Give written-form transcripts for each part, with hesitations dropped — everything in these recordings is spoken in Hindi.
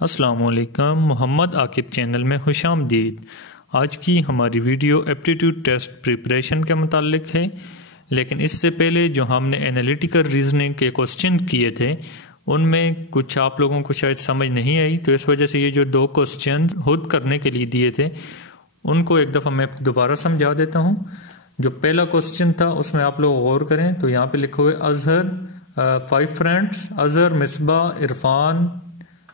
अस्सलामुअलैकुम, मोहम्मद आकिब चैनल में खुशामदीद। आज की हमारी वीडियो एप्टीट्यूड टेस्ट प्रिपरेशन के मुतालिक है, लेकिन इससे पहले जो हमने एनालिटिकल रीजनिंग के क्वेश्चन किए थे उनमें कुछ आप लोगों को शायद समझ नहीं आई, तो इस वजह से ये जो दो क्वेश्चन खुद करने के लिए दिए थे उनको एक दफ़ा मैं दोबारा समझा देता हूँ। जो पहला क्वेश्चन था उसमें आप लोग गौर करें तो यहाँ पे लिखे हुए अजहर 5 फ्रेंड्स, अजहर, मिसबा, इरफान,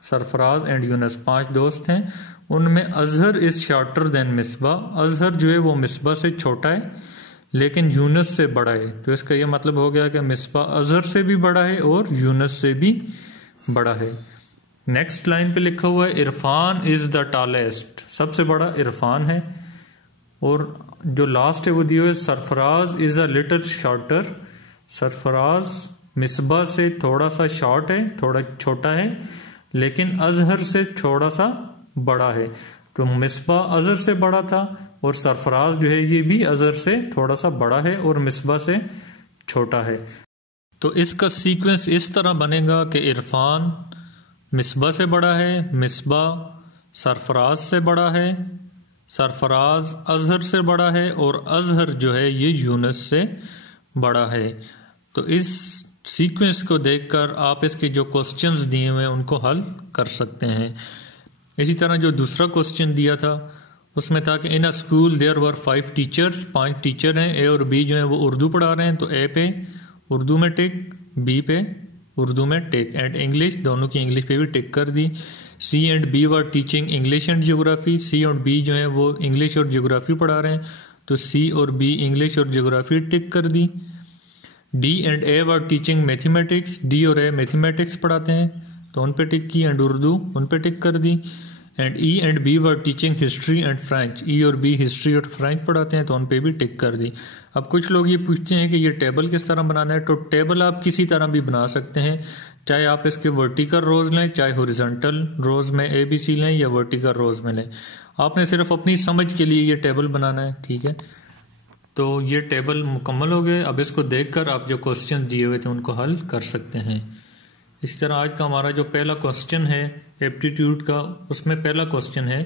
सरफराज एंड यूनस 5 दोस्त हैं। उनमें Azhar is shorter than Misbah, Azhar जो है वो मिसबा से छोटा है लेकिन यूनस से बड़ा है। तो इसका ये मतलब हो गया कि मिसबा अजहर से भी बड़ा है और यूनस से भी बड़ा है। नेक्स्ट लाइन पे लिखा हुआ है इरफान इज़ द टॉलेस्ट, सबसे बड़ा इरफान है। और जो लास्ट है वो दिया है Sarfaraz is a little shorter, Sarfaraz Misbah से थोड़ा सा शॉर्ट है, थोड़ा छोटा है, लेकिन अजहर से थोड़ा सा बड़ा है। तो मिसबा अजहर से बड़ा था और सरफराज जो है ये भी अजहर से थोड़ा सा बड़ा है और मिसबा से छोटा है। तो इसका सीक्वेंस इस तरह बनेगा कि इरफान मिसबा से बड़ा है, मिसबा सरफराज से बड़ा है, सरफराज अजहर से बड़ा है और अजहर जो है ये यूनस से बड़ा है। तो इस सीक्वेंस को देखकर आप इसके जो क्वेश्चंस दिए हुए हैं उनको हल कर सकते हैं। इसी तरह जो दूसरा क्वेश्चन दिया था उसमें था कि in a school there were 5 teachers, 5 teacher हैं, ए और बी जो है वो उर्दू पढ़ा रहे हैं, तो ए पे उर्दू में टिक, बी पे उर्दू में टिक, एंड इंग्लिश दोनों की इंग्लिश पे भी टिक कर दी। C and B were teaching English and geography, C और बी जो है वो इंग्लिश और ज्योग्राफी पढ़ा रहे हैं, तो सी और बी इंग्लिश और ज्योग्राफी टिक कर दी। D and A were teaching mathematics, D और ए मैथमेटिक्स पढ़ाते हैं तो उन पे टिक की, एंड उर्दू उन पे टिक कर दी। And E and B were teaching history and French, E और बी हिस्ट्री और फ्रेंच पढ़ाते हैं तो उन पे भी टिक कर दी। अब कुछ लोग ये पूछते हैं कि ये टेबल किस तरह बनाना है, तो टेबल आप किसी तरह भी बना सकते हैं, चाहे आप इसके वर्टिकल रोज लें, चाहे हॉरिजॉन्टल रोज में ए बी सी लें या वर्टिकल रोज में लें। आपने सिर्फ अपनी समझ के लिए ये टेबल बनाना है, ठीक है। तो ये टेबल मुकम्मल हो गए। अब इसको देखकर आप जो क्वेश्चन दिए हुए थे उनको हल कर सकते हैं। इसी तरह आज का हमारा जो पहला क्वेश्चन है एप्टीट्यूड का, उसमें पहला क्वेश्चन है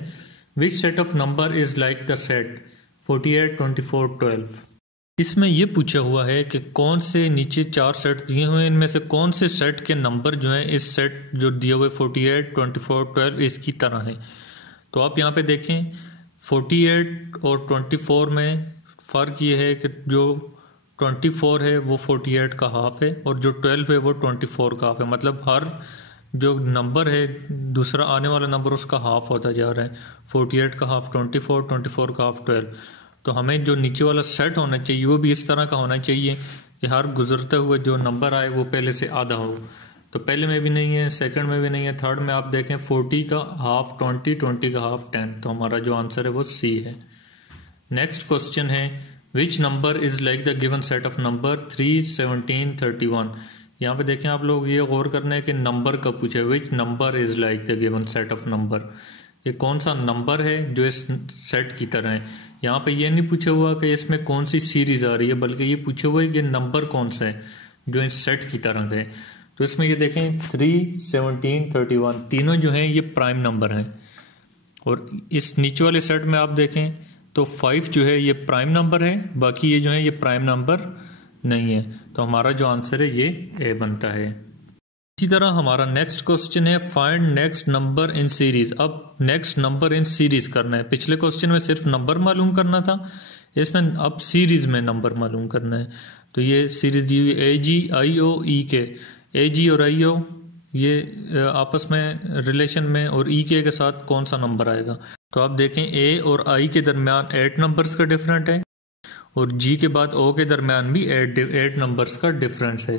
which set of number is like the set 48, 24, 12। इसमें यह पूछा हुआ है कि कौन से नीचे 4 सेट दिए हुए हैं, इनमें से कौन से सेट के नंबर जो हैं इस सेट जो दिए हुए 48, 24, 12 इसकी तरह है। तो आप यहाँ पे देखें 48 और 24 में फ़र्क ये है कि जो 24 है वो 48 का हाफ है और जो 12 है वो 24 का हाफ है। मतलब हर जो नंबर है दूसरा आने वाला नंबर उसका हाफ होता जा रहा है। 48 का हाफ 24, 24 का हाफ 12। तो हमें जो नीचे वाला सेट होना चाहिए वो भी इस तरह का होना चाहिए कि हर गुजरते हुए जो नंबर आए वो पहले से आधा हो। तो पहले में भी नहीं है, सेकंड में भी नहीं है, थर्ड में आप देखें 40 का हाफ 20, 20 का हाफ 10। तो हमारा जो आंसर है वो सी है। नेक्स्ट क्वेश्चन है which number is like the given set of number 3, 17, 31। यहाँ पे देखें आप लोग ये गौर करना है कि नंबर का पूछा है, which number is like the given set of number, ये कौन सा नंबर है जो इस सेट की तरह है। यहाँ पे ये नहीं पूछा हुआ कि इसमें कौन सी सीरीज आ रही है, बल्कि ये पूछा हुआ है कि नंबर कौन सा है जो इस सेट की तरह है। तो इसमें ये देखें 3, 17, 31 तीनों जो हैं ये प्राइम नंबर हैं। और इस नीचे वाले सेट में आप देखें तो 5 जो है ये प्राइम नंबर है, बाकी ये जो है ये प्राइम नंबर नहीं है। तो हमारा जो आंसर है ये ए बनता है। इसी तरह हमारा नेक्स्ट क्वेश्चन है find next number in series. अब नेक्स्ट नंबर इन सीरीज करना है। पिछले क्वेश्चन में सिर्फ नंबर मालूम करना था, इसमें अब सीरीज में नंबर मालूम करना है। तो ये सीरीज दी हुई ए जी आई ओ ई के, ए जी और आई ओ ये आपस में रिलेशन में और ई के साथ कौन सा नंबर आएगा। तो आप देखें ए और आई के दरमियान 8 नंबर्स का डिफरेंट है और जी के बाद ओ के दरमियान भी 8 नंबर्स का डिफरेंस है।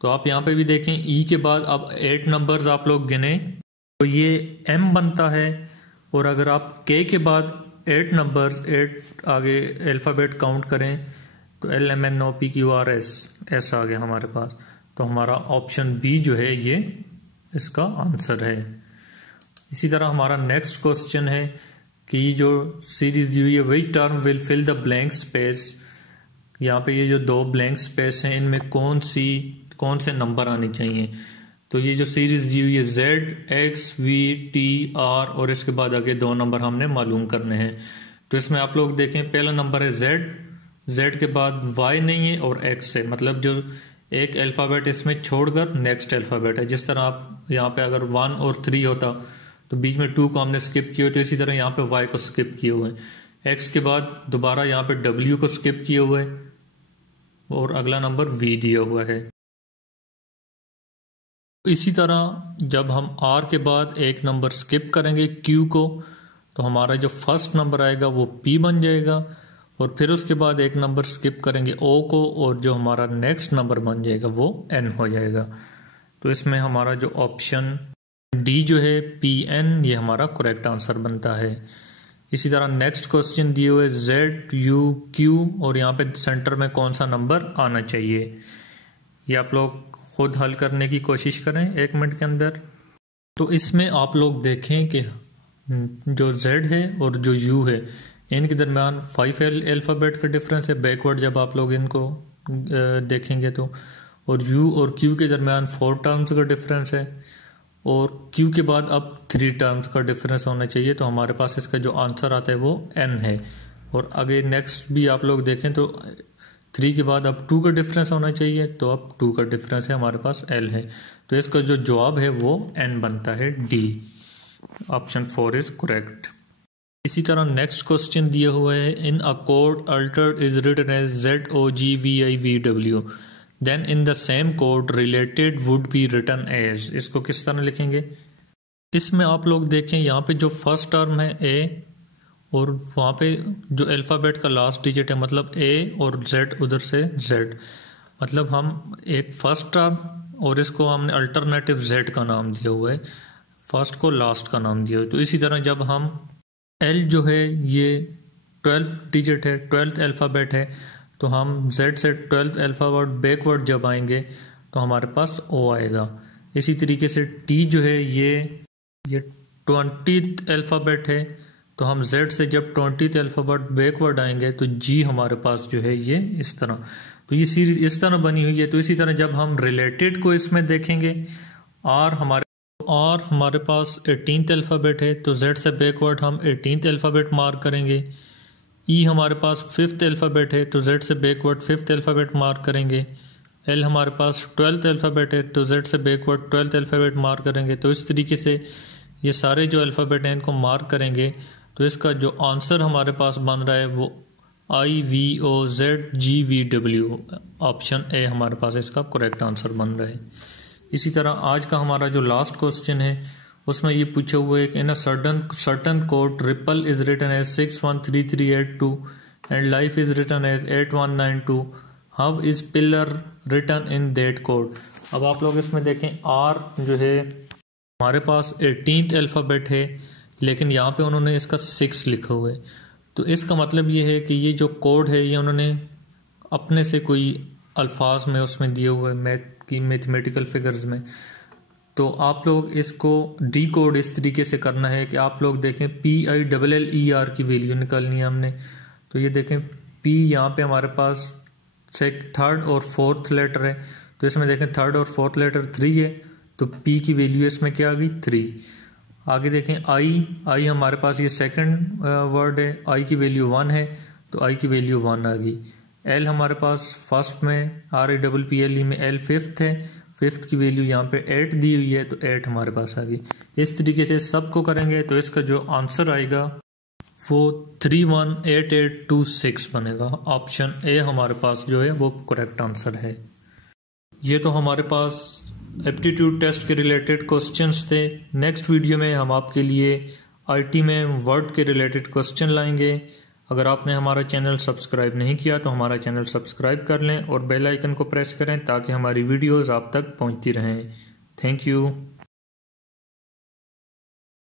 तो आप यहाँ पे भी देखें ई के बाद अब 8 नंबर्स आप लोग गिने तो ये एम बनता है। और अगर आप के बाद 8 नंबर्स 8 आगे अल्फ़ाबेट काउंट करें तो L M N O P Q R S S आ गया हमारे पास। तो हमारा ऑप्शन बी जो है ये इसका आंसर है। इसी तरह हमारा नेक्स्ट क्वेश्चन है कि जो सीरीज दी हुई है which term will fill the blank space. यहाँ पे ये जो 2 ब्लैंक स्पेस हैं इनमें कौन से नंबर आने चाहिए। तो ये जो सीरीज दी हुई है ZXVTR और इसके बाद आगे 2 नंबर हमने मालूम करने हैं। तो इसमें आप लोग देखें, पहला नंबर है Z के बाद Y नहीं है और X है, मतलब जो एक अल्फ़ाबेट इसमें छोड़कर नेक्स्ट अल्फ़ाबेट है। जिस तरह आप यहाँ पे अगर 1 और 3 होता तो बीच में 2 को हमने स्किप किया, तो इसी तरह यहाँ पे Y को स्किप किए हुए हैं। X के बाद दोबारा यहाँ पे W को स्किप किए हुए और अगला नंबर V दिया हुआ है। इसी तरह जब हम R के बाद एक नंबर स्किप करेंगे Q को, तो हमारा जो फर्स्ट नंबर आएगा वो P बन जाएगा, और फिर उसके बाद एक नंबर स्किप करेंगे O को, और जो हमारा नेक्स्ट नंबर बन जाएगा वो N हो जाएगा। तो इसमें हमारा जो ऑप्शन D जो है PN, ये हमारा करेक्ट आंसर बनता है। इसी तरह नेक्स्ट क्वेश्चन दिए हुए ZUQ और यहाँ पे सेंटर में कौन सा नंबर आना चाहिए, ये आप लोग खुद हल करने की कोशिश करें 1 मिनट के अंदर। तो इसमें आप लोग देखें कि जो Z है और जो U है इनके दरमियान 5 अल्फ़ाबेट का डिफरेंस है बैकवर्ड जब आप लोग इनको देखेंगे तो, और U और Q के दरमियान 4 टर्म्स का डिफरेंस है, और Q के बाद अब 3 टर्म्स का डिफरेंस होना चाहिए। तो हमारे पास इसका जो आंसर आता है वो N है। और आगे नेक्स्ट भी आप लोग देखें तो 3 के बाद अब 2 का डिफरेंस होना चाहिए, तो अब 2 का डिफरेंस है, हमारे पास L है। तो इसका जो जवाब है वो N बनता है, D। Option 4 is correct. इसी तरह नेक्स्ट क्वेश्चन दिया हुआ है, in a code altered is written as ZOGVIVW, then in the same code related would be written as. इसको किस तरह लिखेंगे? इसमें आप लोग देखें, यहाँ पे जो फर्स्ट टर्म है A और वहाँ पे जो अल्फ़ाबेट का लास्ट डिजिट है, मतलब A और Z उधर से Z, मतलब हम एक फर्स्ट टर्म और इसको हमने अल्टरनेटिव Z का नाम दिया हुआ है, फर्स्ट को लास्ट का नाम दिया हुआ है। तो इसी तरह जब हम L जो है ये 12th डिजिट है, 12th अल्फ़ाबेट है, तो हम Z से 12th अल्फ़ाबेट बैकवर्ड जब आएंगे तो हमारे पास O आएगा। इसी तरीके से T जो है ये 20th अल्फ़ाबेट है, तो हम Z से जब 20th अल्फ़ाबेट बैकवर्ड आएंगे तो G हमारे पास जो है ये इस तरह। तो ये सीरीज इस तरह बनी हुई है। तो इसी तरह जब हम रिलेटेड को इसमें देखेंगे, R हमारे पास 18th अल्फ़ाबेट है, तो Z से बैकवर्ड हम 18th अल्फ़ाबेट मार्क करेंगे। E हमारे पास 5th अल्फ़ाबेट है, तो Z से बैकवर्ड 5th अल्फ़ाबेट मार्क करेंगे। L हमारे पास 12th अल्फ़ाबेट है, तो Z से बैकवर्ड 12th अल्फ़ाबेट मार्क करेंगे। तो इस तरीके से ये सारे जो अल्फ़ाबेट हैं इनको मार्क करेंगे, तो इसका जो आंसर हमारे पास बन रहा है वो IVOZGVW, ऑप्शन A हमारे पास इसका करेक्ट आंसर बन रहा है। इसी तरह आज का हमारा जो लास्ट क्वेश्चन है उसमें ये पूछा हुआ है कि in a certain code triple is written as 613382 and life is written as 8192, how is pillar written in that code. अब आप लोग इसमें देखें, R जो है हमारे पास 18th अल्फ़ाबेट है, लेकिन यहाँ पे उन्होंने इसका 6 लिखा हुआ है। तो इसका मतलब ये है कि ये जो कोड है ये उन्होंने अपने से कोई अल्फाज में उसमें दिए हुए मैथमेटिकल फिगर्स में। तो आप लोग इसको डी कोड इस तरीके से करना है कि आप लोग देखें PILLER की वैल्यू निकालनी है हमने। तो ये देखें P यहाँ पे हमारे पास थर्ड और फोर्थ लेटर है, तो इसमें देखें थर्ड और फोर्थ लेटर 3 है, तो P की वैल्यू इसमें क्या आ गई 3। आगे देखें I हमारे पास ये सेकंड वर्ड है, I की वैल्यू 1 है, तो I की वैल्यू 1 आ गई। L हमारे पास फर्स्ट में RAPPLE में L फिफ्थ है, फिफ्थ की वैल्यू यहाँ पे 8 दी हुई है, तो 8 हमारे पास आ गई। इस तरीके से सबको करेंगे तो इसका जो आंसर आएगा वो 318826 बनेगा। ऑप्शन A हमारे पास जो है वो करेक्ट आंसर है। ये तो हमारे पास एप्टीट्यूड टेस्ट के रिलेटेड क्वेश्चंस थे। नेक्स्ट वीडियो में हम आपके लिए IT में वर्ड के रिलेटेड क्वेश्चन लाएंगे। अगर आपने हमारा चैनल सब्सक्राइब नहीं किया तो हमारा चैनल सब्सक्राइब कर लें और बेल आइकन को प्रेस करें ताकि हमारी वीडियोस आप तक पहुंचती रहें। Thank you.